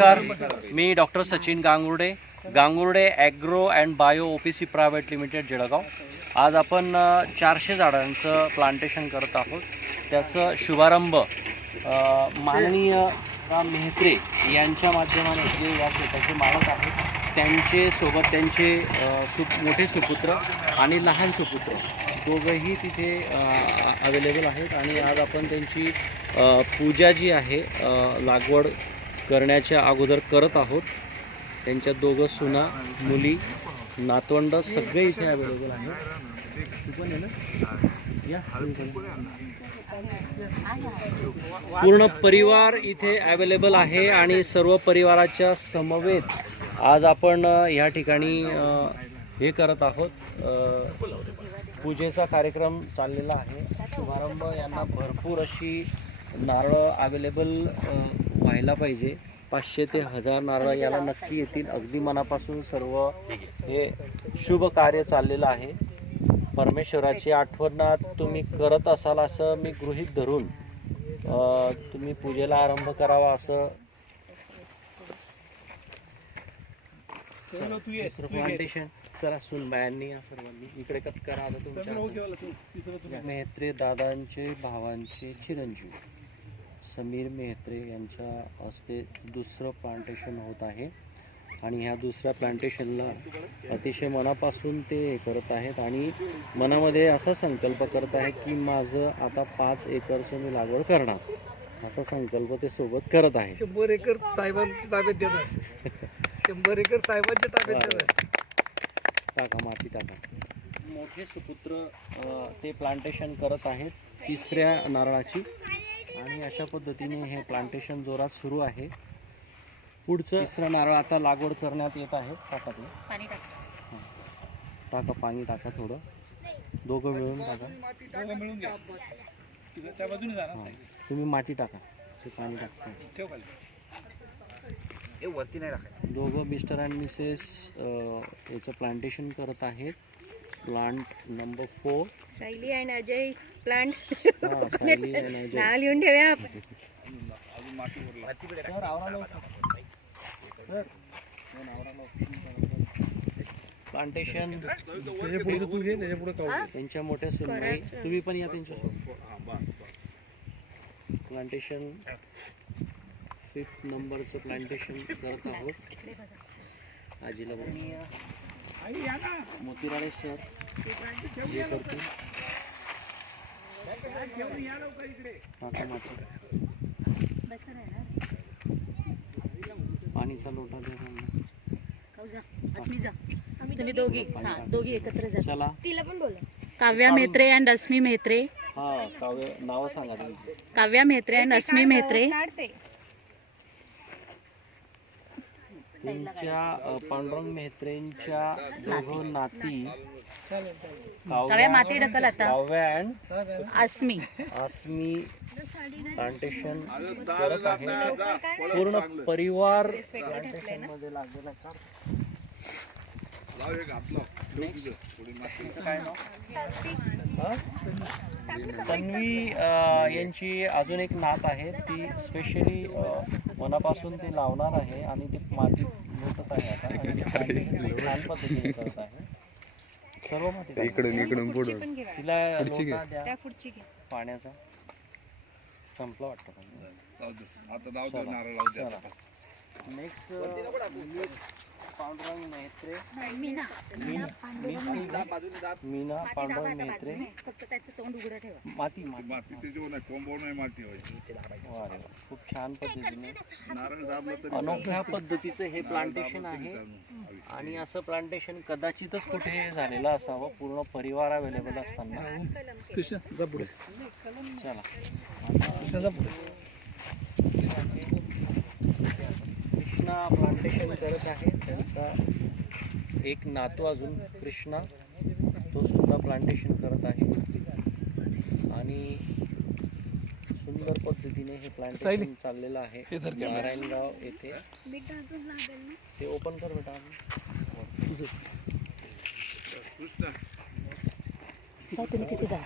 नमस्कार, मी doctor Sachin Gangurde, Gangurde agro and bio OPC private limited Jalgaon. आज आपण 400 झाडांचं प्लांटेशन करत आहोत. त्याचं शुभारंभ माननीय राम मेहत्रे यांच्या माध्यमाने, जे या शेताचे मालक आहेत, त्यांचे सोबत त्यांचे मोठे सुपुत्र आणि लहान सुपुत्र दोघंही तिथे अवेलेबल आहेत. आणि आज आपण त्यांची पूजा जी आहे लागवड करण्याच्या अगोदर करत आहोत. त्यांच्या दोघं सुना, मुली, नातवंड सगळे इथे अवेलेबल आहेत. तू पण आहे ना? या पूर्ण परिवार इथे अवेलेबल आहे आणि सर्व परिवाराच्या समवेत आज आपण या ठिकाणी हे करत आहोत. पूजेचा कार्यक्रम चाललेला आहे. शुभारंभ यांना भरपूर अशी नारळ अवेलेबल व्हायला पाहिजे. 500 ते 1000 नारळ याला नक्की येतील. अगदी मनापासून सर्व हे शुभ कार्य चाललेलं आहे. परमेश्वराची आठवणात तुम्ही करत असाल असं मी गृहीत धरून तुम्ही पूजेला आरंभ करावा असं. प्लांटेशन चला सुन बायांनी सर्वांनी इकडे कट करा. आता तुमच्या मेहत्रे दादांचे भावांचे चिरंजीव समीर मेहत्रे यांच्या हस्ते दुसरं प्लांटेशन होत आहे. आणि ह्या दुसऱ्या प्लांटेशनला अतिशय मनापासून ते करत आहेत आणि मनामध्ये असा संकल्प करत आहेत की माझं आता 5 एकरचं मी लागवड करणार, असा संकल्प ते सोबत करत आहे. 100 एकर साहेबांच्या ताब्यात देणार. 100 एकर साहेबांच्या ताब्यात देणार. टाका माती टाका. मोठे सुपुत्र ते प्लांटेशन करत आहेत तिसऱ्या नारळाची. आणि अशा पद्धतीने हे प्लांटेशन जोरात सुरू आहे. पुढचं तिसरं नारळ आता लागवड करण्यात येत आहे. टाका ते टाका, पाणी टाका थोडं, दोघं मिळून टाका. तुम्ही माती टाका, ते पाणी टाकता. दोघं मिस्टर अँड मिसेस याचं प्लांटेशन करत आहेत. Plant number 4 Sayali and Ajay plant. Sayali आणि अजय. नाव लिहून ठेवूया. प्लांटेशन त्यांच्या मोठ्या सुनबाई, तुम्ही पण या त्यांच्यासोबत. प्लांटेशन 5th नंबरचं प्लांटेशन करत आहोत. आजीला मोतीराळे सर हे करतो. पाणीचा लोटा तुम्ही दोघी एकत्र जा. चला. तिला पण बोला. काव्या मेहत्रे अँड अस्मी मेहत्रे. हा, काव्य नाव सांगा त्यांची. काव्या मेहत्रे अँड अस्मी मेहत्रे. त्यांच्या पांडुरंग मेहत्रेंच्या दोघं नाती काव्या माती ढकल आता. काव्या अँड अस्मी प्लांटेशन करत आहे. पूर्ण परिवार प्लांटेशन मध्ये लागलेला आहे. काय नाव? तन्वी यांची अजून एक नात आहे. ती स्पेशली मनापासून ते लावणार आहे आणि ते माती लोटत आहे आता. छान पद्धतीने करत आहे. सर्व माती इकडून पुढे तिला लोटा द्या पाण्याचा. संपला वाटतं. नेक्स्ट पांडुरंग मेहत्रे, मीना पांडुरंग मेहत्रे. फक्त त्याचं तोंड उघडं ठेवा. माती खूप छान पद्धतीने अनोख्या पद्धतीचं हे प्लांटेशन आहे. आणि असं प्लांटेशन कदाचितच कुठे झालेलं असावं पूर्ण परिवार अवेलेबल असताना. चला. कृष्णा प्लांटेशन करत आहे. त्यांचा एक नातू अजून कृष्णा, तो सुद्धा प्लांटेशन करत आहे. आणि सुंदर पद्धतीने हे प्लांटेशन चाललेलं आहे नारायणगाव येथे. ते ओपन कर बेटा. तुम्ही तिथे जा.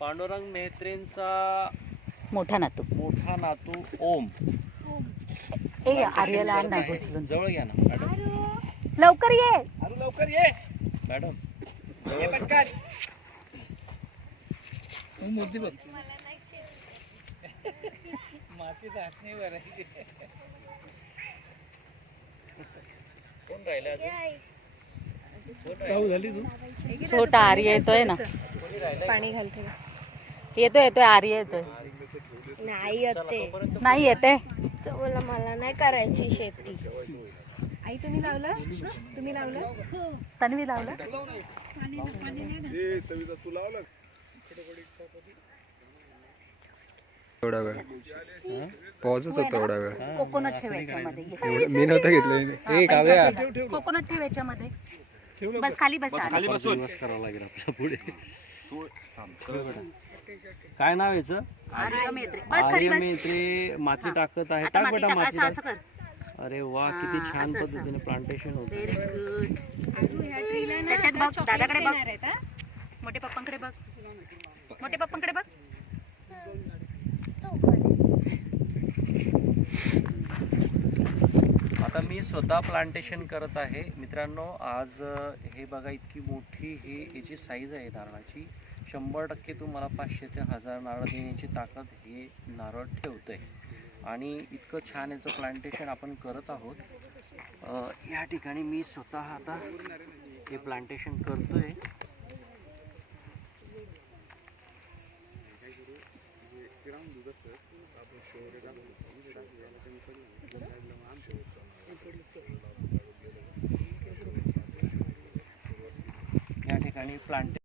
पांडुरंग मेहत्रेंचा मोठा नातू ओम ए आर्याला आण ना उचलून. जवळ घ्या ना मॅडम. लवकर ये. अरे लवकर ये मॅडम ये पटकन. मूर्ती बघ मातीचा हात नाही बरं. कोण राहिले अजून? जाऊ झाली तू छोटा आर्य येतोय ना. पाणी घालते. येतोय आर्य येतोय. नाही येते. नाही येते. बोला मला नाही करायची शेती. आई तुम्ही लावलं? तुम्ही लावलं? तन्वी लावलं. एवढा वेळ पाऊसच होता एवढा वेळ. कोकोनट ठेव याच्यामध्ये. मी नव्हतं घेतलं. ए काव्या कोकोनट ठेव याच्यामध्ये. बस खाली बस. दिवस करावा लागेल आपल्या पुढे. काय नाव याचं? आर्य मेत्रे. बस खाली आर्य बस. मेत्रे माती टाकत आहे. आता टाक माती बेटा टाक. माती असं असं टाक. कर. अरे वा किती हा, छान असं, असं. पद्धतीने प्लांटेशन होतं. Very good. त्याच्यात बघ दादाकडे बघ. मोठे पप्पांकडे बघ. मोठे पप्पांकडे बघ. आता मी स्वतः प्लांटेशन करत आहे मित्रांनो. आज हे बघा इतकी मोठी ही याची साईज आहे नारळाची. 100% तुम्हाला 500 ते 1000 नारळ देण्याची ताकद हे नारळ ठेवतंय. आणि इतकं छान याचं प्लांटेशन आपण करत आहोत. या ठिकाणी मी स्वतः आता हे प्लांटेशन करतोय. या ठिकाणी प्लांट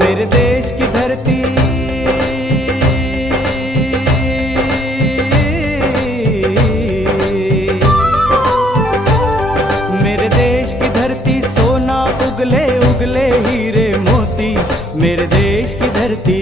मेरे देश की धरती मेरे देश की धरती सोना उगले उगले हीरे मोती मेरे देश की धरती